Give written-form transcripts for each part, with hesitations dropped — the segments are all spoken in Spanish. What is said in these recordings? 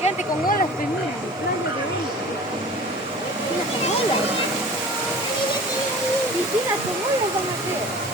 gigante con olas, pero mira, playa de olas. Piscinas con olas. Piscinas con olas van a hacer.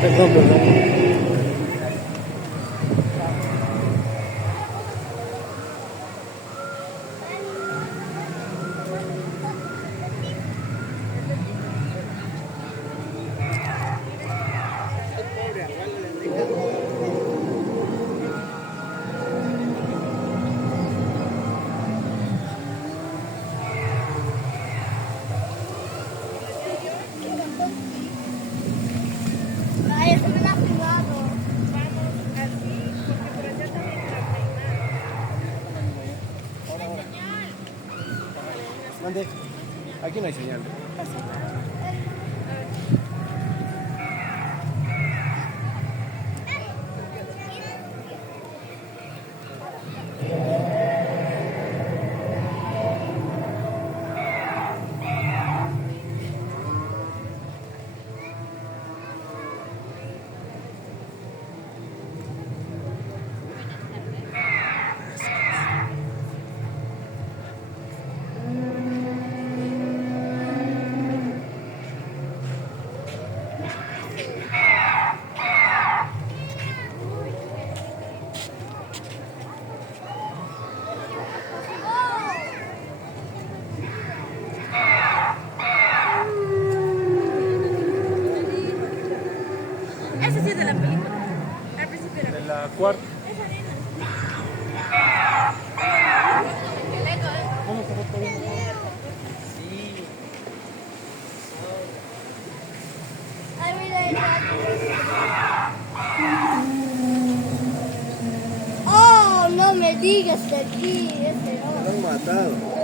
Perdón, perdón. Ay, eso me la ha privado. Mande. Aquí no hay señal. Ese sí es de la película. Al principio era. De la cuarta. Esa nena. ¿Cómo se va por ahí? Sí. Ay, mira el gato. Oh, no me digas que aquí, ese Lo han matado.